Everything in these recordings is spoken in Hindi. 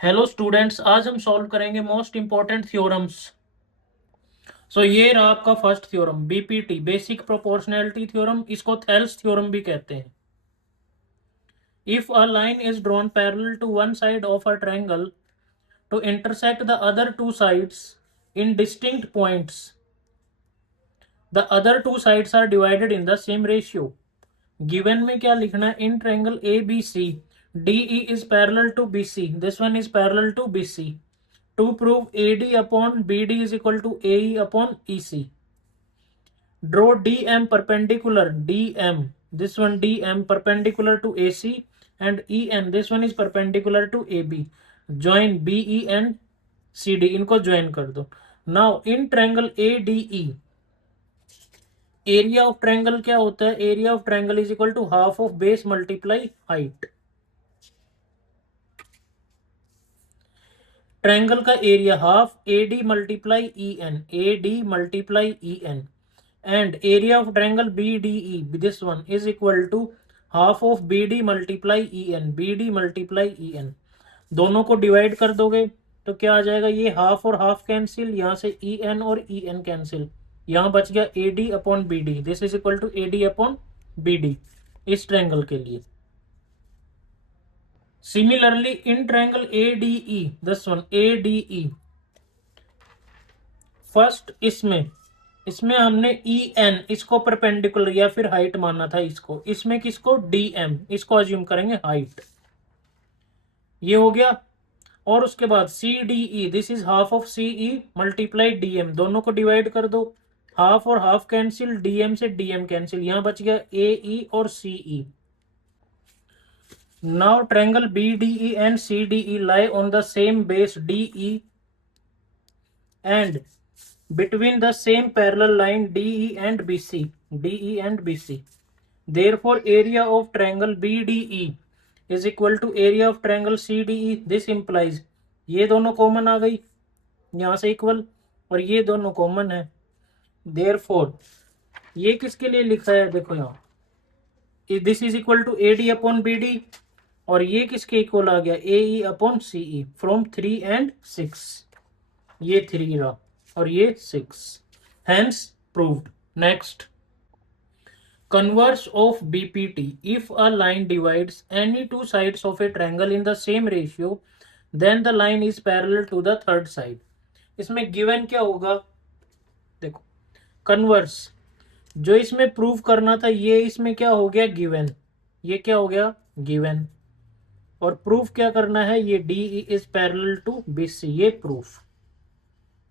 हेलो स्टूडेंट्स, आज हम सॉल्व करेंगे मोस्ट इंपॉर्टेंट थ्योरम्स। ये रहा आपका first theorem, BPT, basic proportionality theorem. इसको थेल्स थ्योरम भी कहते हैं। If a line is drawn parallel to one side of a triangle to intersect the other two sides in distinct points, the other two sides are divided in the same ratio. Given में क्या लिखना है? In triangle A B C, DE is parallel to BC. This one is parallel to BC. To prove AD upon BD is equal to AE upon EC. Draw DM perpendicular DM. This one DM perpendicular to AC, and EN, this one is perpendicular to AB. Join BE and CD. इनको join कर दो. Now in triangle ADE, area of triangle क्या होता है? Area of triangle is equal to half of base multiply height. Triangle का area half AD multiply EN, AD multiply EN, and area of triangle BDE, this one is equal to half of BD multiply EN, BD multiply EN। दोनों को डिवाइड कर दोगे तो क्या आ जाएगा? ये हाफ और हाफ कैंसिल, यहां से EN और EN कैंसिल, यहां बच गया AD upon BD। This is equal to AD upon BD इस ट्रायंगल के लिए। Similarly in triangle ADE, this one ADE, first इसमें इसमें हमने EN इसको परपेंडिकुलर या फिर हाइट माना था इसको, इसमें किसको? DM, इसको अज्यूम करेंगे हाइट। ये हो गया। और उसके बाद CDE, this is half of CE multiply DM, दोनों को डिवाइड कर दो, हाफ और हाफ कैंसिल, DM से DM कैंसिल, यहां बच गया AE और CE। Now triangle BDE and CDE lie on the same base DE and between the same parallel line DE and BC, DE and BC. Therefore area of triangle BDE is equal to area of triangle CDE. This implies ये दोनों कॉमन आ गई, यहां से इक्वल, और ये दोनों कॉमन है। Therefore ये किसके लिए लिखा है? देखो यहाँ, this is equal to AD upon BD, और ये किसके इक्वल आ गया? AE upon CE from 3 and 6। ये 3 रहा और ये 6, hence proved. Next, converse of BPT. If a line divides any two sides of a triangle in the same ratio, then the line is parallel to the third side. इसमें given क्या होगा? देखो, कन्वर्स जो इसमें प्रूव करना था, ये इसमें क्या हो गया? गिवन। ये क्या हो गया? गिवन। और प्रूफ क्या करना है? ये DE is parallel to BC, ये प्रूफ।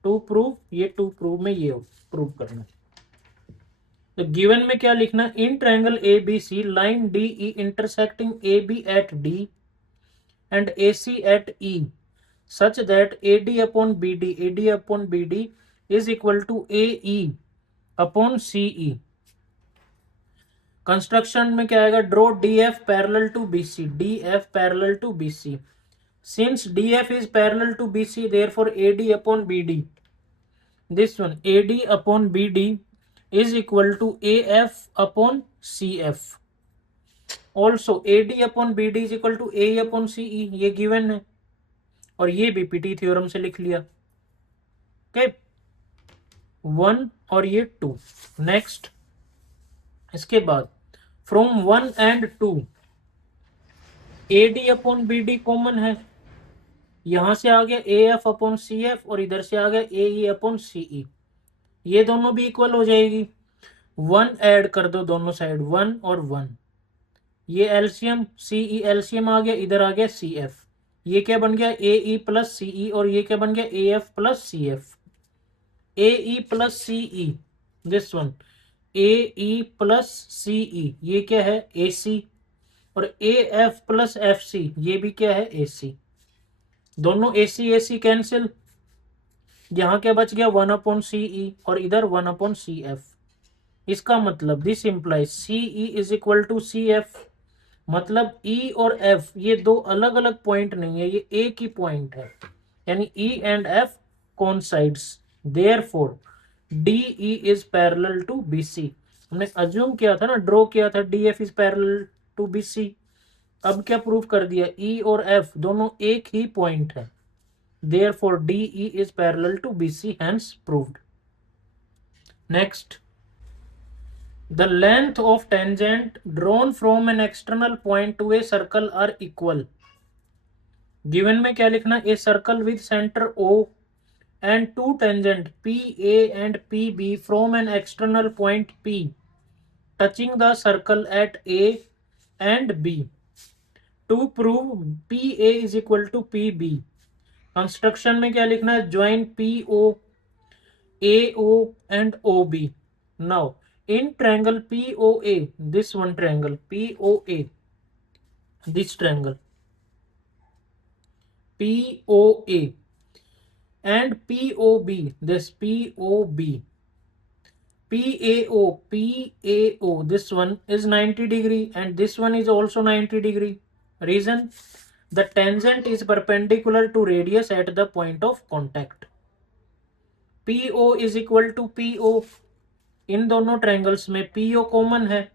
टू प्रूफ, ये टू प्रूव में ये प्रूव करना है। तो गिवन में क्या लिखना? In triangle ABC line DE intersecting AB at D and AC at E such that AD upon BD is equal to AE upon CE. Construction में क्या आएगा? Draw DF parallel to BC, DF parallel to BC. Since DF is parallel to BC, therefore AD upon BD, this one AD upon BD is equal to AF upon CF. Also AD upon BD is equal to AE upon CE, ये गिवन है और ये BPT थ्योरम से लिख लिया। ओके, 1 और ये 2। नेक्स्ट, इसके बाद from 1 and 2 AD upon BD common है, यहां से आ गया AF अपॉन CF और इधर से आ गया AE अपॉन CE, ये दोनों भी इक्वल हो जाएगी। 1 ऐड कर दो दोनों साइड, 1 और 1, ये एलसीएम CE एलसीएम आ गया, इधर आ गया CF, ये क्या बन गया? AE प्लस CE, और ये क्या बन गया? AF plus CF। AE plus CE, this one AE plus CE, ये क्या है? AC, और AF प्लस FC, ये भी क्या है? AC। दोनों AC AC कैंसिल, यहां क्या बच गया? 1 अपॉन CE और इधर 1 अपॉन CF। इसका मतलब this implies CE is equal to CF, मतलब E और F ये दो अलग अलग पॉइंट नहीं है, ये एक ही पॉइंट है, यानी E and F coincides. Therefore DE is parallel to BC। हमने अज्यूम किया था ना, ड्रॉ किया था DF is parallel to BC, अब क्या प्रूव कर दिया, ई और एफ दोनों एक ही पॉइंट है, therefore DE is parallel to BC, hence proved. Next, the length of tangent drawn from an external point to a circle are equal। Given में क्या लिखना, a circle with centre O and two tangent PA and PB from an external point P touching the circle at A and B। To prove PA is equal to PB, construction में क्या लिखना है, join PO AO and OB। now in triangle POA, this one triangle POA, this triangle POA and POB, this POB, PAO, this one is 90 degree and this one is also 90 degree. Reason, the tangent is perpendicular to radius at the point of contact। PO is equal to PO, इन दोनों ट्रायंगल्स में PO कॉमन है,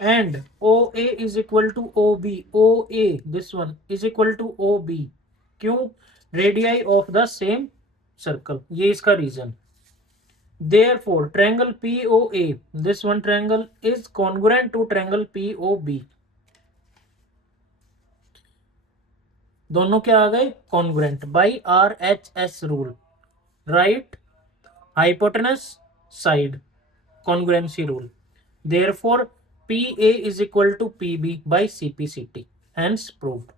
and OA is equal to OB, OA this one is equal to OB, क्यों, radii of the same circle, ये इसका reason. therefore triangle POA, this one triangle is congruent to triangle POB। दोनों क्या आ गए, congruent by RHS rule, right hypotenuse side congruency rule. therefore PA is equal to PB by CPCT, hence proved।